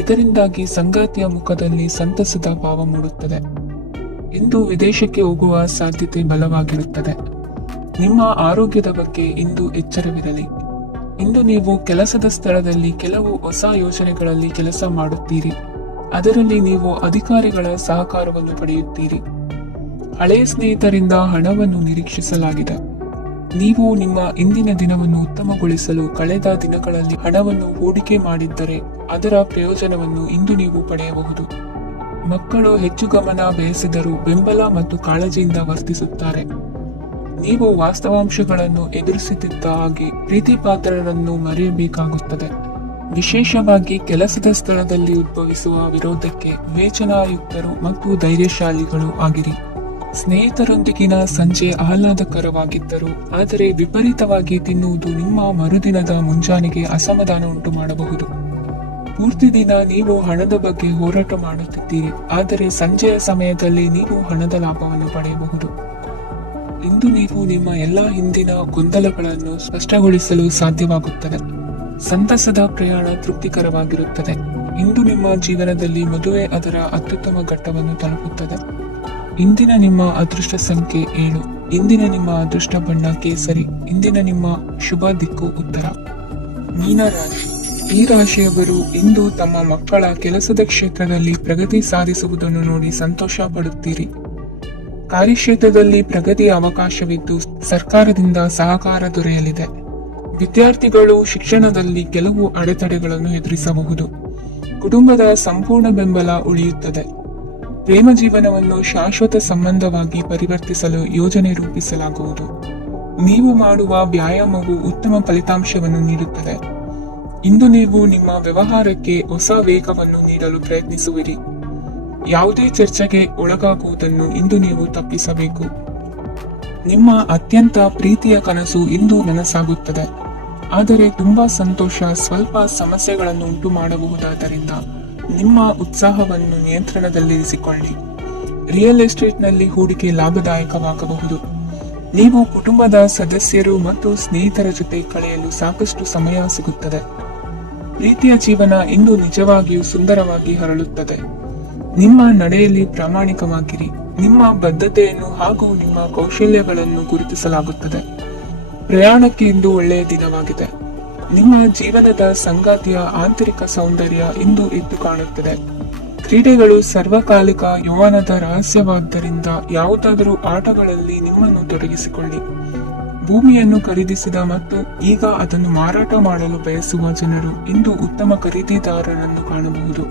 ಇದರಿಂದಾಗಿ ಸಂಗಾತಿಯ ಮುಖದಲ್ಲಿ ಸಂತಸದ ಭಾವ ಮೂಡುತ್ತದೆ. ಇಂದು ವಿದೇಶಕ್ಕೆ ಹೋಗುವ ಸಾಧ್ಯತೆ ಬಲವಾಗಿರುತ್ತದೆ. ನಿಮ್ಮ ಆರೋಗ್ಯದ ಬಗ್ಗೆ ಇಂದು ಎಚ್ಚರವಿರಲಿ. ಇಂದು ನೀವು ಕೆಲಸದ ಸ್ಥಳದಲ್ಲಿ ಕೆಲವು ಹೊಸ ಯೋಜನೆಗಳಲ್ಲಿ ಕೆಲಸ ಮಾಡುತ್ತೀರಿ. ಅದರಲ್ಲಿ ನೀವು ಅಧಿಕಾರಿಗಳ ಸಹಕಾರವನ್ನು ಪಡೆಯುತ್ತೀರಿ. ಹಳೆಯ ಸ್ನೇಹಿತರಿಂದ ಹಣವನ್ನು ನಿರೀಕ್ಷಿಸಲಾಗಿದೆ. ನೀವು ನಿಮ್ಮ ಇಂದಿನ ದಿನವನ್ನು ಉತ್ತಮಗೊಳಿಸಲು ಕಳೆದ ದಿನಗಳಲ್ಲಿ ಹಣವನ್ನು ಹೂಡಿಕೆ ಮಾಡಿದ್ದರೆ ಅದರ ಪ್ರಯೋಜನವನ್ನು ಇಂದು ನೀವು ಪಡೆಯಬಹುದು. ಮಕ್ಕಳು ಹೆಚ್ಚು ಗಮನ ಬಯಸಿದರೂ ಬೆಂಬಲ ಮತ್ತು ಕಾಳಜಿಯಿಂದ ವರ್ತಿಸುತ್ತಾರೆ. ನೀವು ವಾಸ್ತವಾಂಶಗಳನ್ನು ಎದುರಿಸುತ್ತಿದ್ದ ಹಾಗೆ ಪ್ರೀತಿಪಾತ್ರರನ್ನು ಮರೆಯಬೇಕಾಗುತ್ತದೆ. ವಿಶೇಷವಾಗಿ ಕೆಲಸದ ಸ್ಥಳದಲ್ಲಿ ಉದ್ಭವಿಸುವ ವಿರೋಧಕ್ಕೆ ವಿವೇಚನಾಯುಕ್ತರು ಮತ್ತು ಧೈರ್ಯಶಾಲಿಗಳು ಆಗಿರಿ. ಸ್ನೇಹಿತರೊಂದಿಗಿನ ಸಂಜೆ ಆಹ್ಲಾದಕರವಾಗಿದ್ದರು, ಆದರೆ ವಿಪರೀತವಾಗಿ ತಿನ್ನುವುದು ನಿಮ್ಮ ಮರುದಿನದ ಮುಂಜಾನೆಗೆ ಅಸಮಾಧಾನ ಉಂಟು ಮಾಡಬಹುದು. ಪೂರ್ತಿ ದಿನ ನೀವು ಹಣದ ಬಗ್ಗೆ ಹೋರಾಟ ಮಾಡುತ್ತಿದ್ದೀರಿ, ಆದರೆ ಸಂಜೆಯ ಸಮಯದಲ್ಲಿ ನೀವು ಹಣದ ಲಾಭವನ್ನು ಪಡೆಯಬಹುದು. ಇಂದು ನೀವು ನಿಮ್ಮ ಎಲ್ಲ ಹಿಂದಿನ ಗೊಂದಲಗಳನ್ನು ಸ್ಪಷ್ಟಗೊಳಿಸಲು ಸಾಧ್ಯವಾಗುತ್ತದೆ. ಸಂತಸದ ಪ್ರಯಾಣ ತೃಪ್ತಿಕರವಾಗಿರುತ್ತದೆ. ಇಂದು ನಿಮ್ಮ ಜೀವನದಲ್ಲಿ ಮದುವೆ ಅದರ ಅತ್ಯುತ್ತಮ ಘಟ್ಟವನ್ನು ತಲುಪುತ್ತದೆ. ಇಂದಿನ ನಿಮ್ಮ ಅದೃಷ್ಟ ಸಂಖ್ಯೆ 7. ಇಂದಿನ ನಿಮ್ಮ ಅದೃಷ್ಟ ಬಣ್ಣ ಕೇಸರಿ. ಇಂದಿನ ನಿಮ್ಮ ಶುಭ ದಿಕ್ಕು ಉತ್ತರ. ಮೀನರಾಶಿ. ಈ ರಾಶಿಯವರು ಇಂದು ತಮ್ಮ ಮಕ್ಕಳ ಕೆಲಸದ ಕ್ಷೇತ್ರದಲ್ಲಿ ಪ್ರಗತಿ ಸಾಧಿಸುವುದನ್ನು ನೋಡಿ ಸಂತೋಷ ಪಡುತ್ತೀರಿ. ಕಾರ್ಯಕ್ಷೇತ್ರದಲ್ಲಿ ಪ್ರಗತಿಯ ಅವಕಾಶವಿದ್ದು ಸರ್ಕಾರದಿಂದ ಸಹಕಾರ ದೊರೆಯಲಿದೆ. ವಿದ್ಯಾರ್ಥಿಗಳು ಶಿಕ್ಷಣದಲ್ಲಿ ಕೆಲವು ಅಡೆತಡೆಗಳನ್ನು ಎದುರಿಸಬಹುದು. ಕುಟುಂಬದ ಸಂಪೂರ್ಣ ಬೆಂಬಲ ಉಳಿಯುತ್ತದೆ. ಪ್ರೇಮ ಜೀವನವನ್ನು ಶಾಶ್ವತ ಸಂಬಂಧವಾಗಿ ಪರಿವರ್ತಿಸಲು ಯೋಜನೆ ರೂಪಿಸಲಾಗುವುದು. ನೀವು ಮಾಡುವ ವ್ಯಾಯಾಮವು ಉತ್ತಮ ಫಲಿತಾಂಶವನ್ನು ನೀಡುತ್ತದೆ. ಇಂದು ನೀವು ನಿಮ್ಮ ವ್ಯವಹಾರಕ್ಕೆ ಹೊಸ ವೇಗವನ್ನು ನೀಡಲು ಪ್ರಯತ್ನಿಸುವಿರಿ. ಯಾವುದೇ ಚರ್ಚೆಗೆ ಒಳಗಾಗುವುದನ್ನು ಇಂದು ನೀವು ತಪ್ಪಿಸಬೇಕು. ನಿಮ್ಮ ಅತ್ಯಂತ ಪ್ರೀತಿಯ ಕನಸು ಇಂದು ನನಸಾಗುತ್ತದೆ. ಆದರೆ ತುಂಬಾ ಸಂತೋಷ ಸ್ವಲ್ಪ ಸಮಸ್ಯೆಗಳನ್ನು ಉಂಟು ಮಾಡಬಹುದಾದ್ದರಿಂದ ನಿಮ್ಮ ಉತ್ಸಾಹವನ್ನು ನಿಯಂತ್ರಣದಲ್ಲಿರಿಸಿಕೊಳ್ಳಿ. ರಿಯಲ್ ಎಸ್ಟೇಟ್ನಲ್ಲಿ ಹೂಡಿಕೆ ಲಾಭದಾಯಕವಾಗಬಹುದು. ನೀವು ಕುಟುಂಬದ ಸದಸ್ಯರು ಮತ್ತು ಸ್ನೇಹಿತರ ಜೊತೆ ಕಳೆಯಲು ಸಾಕಷ್ಟು ಸಮಯ ಸಿಗುತ್ತದೆ. ಪ್ರೀತಿಯ ಜೀವನ ಇಂದು ನಿಜವಾಗಿಯೂ ಸುಂದರವಾಗಿ ಹರಳುತ್ತದೆ. ನಿಮ್ಮ ನಡೆಯಲ್ಲಿ ಪ್ರಾಮಾಣಿಕವಾಗಿರಿ. ನಿಮ್ಮ ಬದ್ಧತೆಯನ್ನು ಹಾಗೂ ನಿಮ್ಮ ಕೌಶಲ್ಯಗಳನ್ನು ಗುರುತಿಸಲಾಗುತ್ತದೆ. ಪ್ರಯಾಣಕ್ಕೆ ಇಂದು ಒಳ್ಳೆಯ ದಿನವಾಗಿದೆ. ನಿಮ್ಮ ಜೀವನದ ಸಂಗಾತಿಯ ಆಂತರಿಕ ಸೌಂದರ್ಯ ಇಂದು ಎದ್ದು ಕಾಣುತ್ತದೆ. ಕ್ರೀಡೆಗಳು ಸರ್ವಕಾಲಿಕ ಯೌವನದ ರಹಸ್ಯವಾದ್ದರಿಂದ ಯಾವುದಾದರೂ ಆಟಗಳಲ್ಲಿ ನಿಮ್ಮನ್ನು ತೊಡಗಿಸಿಕೊಳ್ಳಿ. ಭೂಮಿಯನ್ನು ಖರೀದಿಸಿದ ಮತ್ತು ಈಗ ಅದನ್ನು ಮಾರಾಟ ಮಾಡಲು ಬಯಸುವ ಜನರು ಇಂದು ಉತ್ತಮ ಖರೀದಿದಾರರನ್ನು ಕಾಣಬಹುದು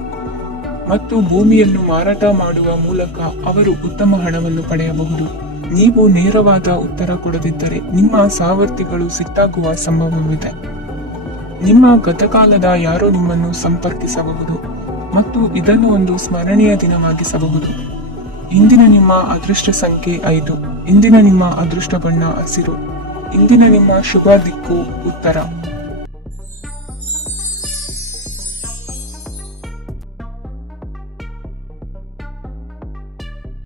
ಮತ್ತು ಭೂಮಿಯನ್ನು ಮಾರಾಟ ಮಾಡುವ ಮೂಲಕ ಅವರು ಉತ್ತಮ ಹಣವನ್ನು ಪಡೆಯಬಹುದು. ನೀವು ನೇರವಾದ ಉತ್ತರ ಕೊಡದಿದ್ದರೆ ನಿಮ್ಮ ಸಹವರ್ತಿಗಳು ಸಿಟ್ಟಾಗುವ ಸಂಭವವಿದೆ. ನಿಮ್ಮ ಗತಕಾಲದ ಯಾರೋ ನಿಮ್ಮನ್ನು ಸಂಪರ್ಕಿಸಬಹುದು ಮತ್ತು ಇದನ್ನು ಒಂದು ಸ್ಮರಣೀಯ ದಿನವಾಗಿಸಬಹುದು. ಇಂದಿನ ನಿಮ್ಮ ಅದೃಷ್ಟ ಸಂಖ್ಯೆ 5. ಇಂದಿನ ನಿಮ್ಮ ಅದೃಷ್ಟ ಬಣ್ಣ ಹಸಿರು. ಇಂದಿನ ನಿಮ್ಮ ಶುಭ ದಿಕ್ಕು ಉತ್ತರ.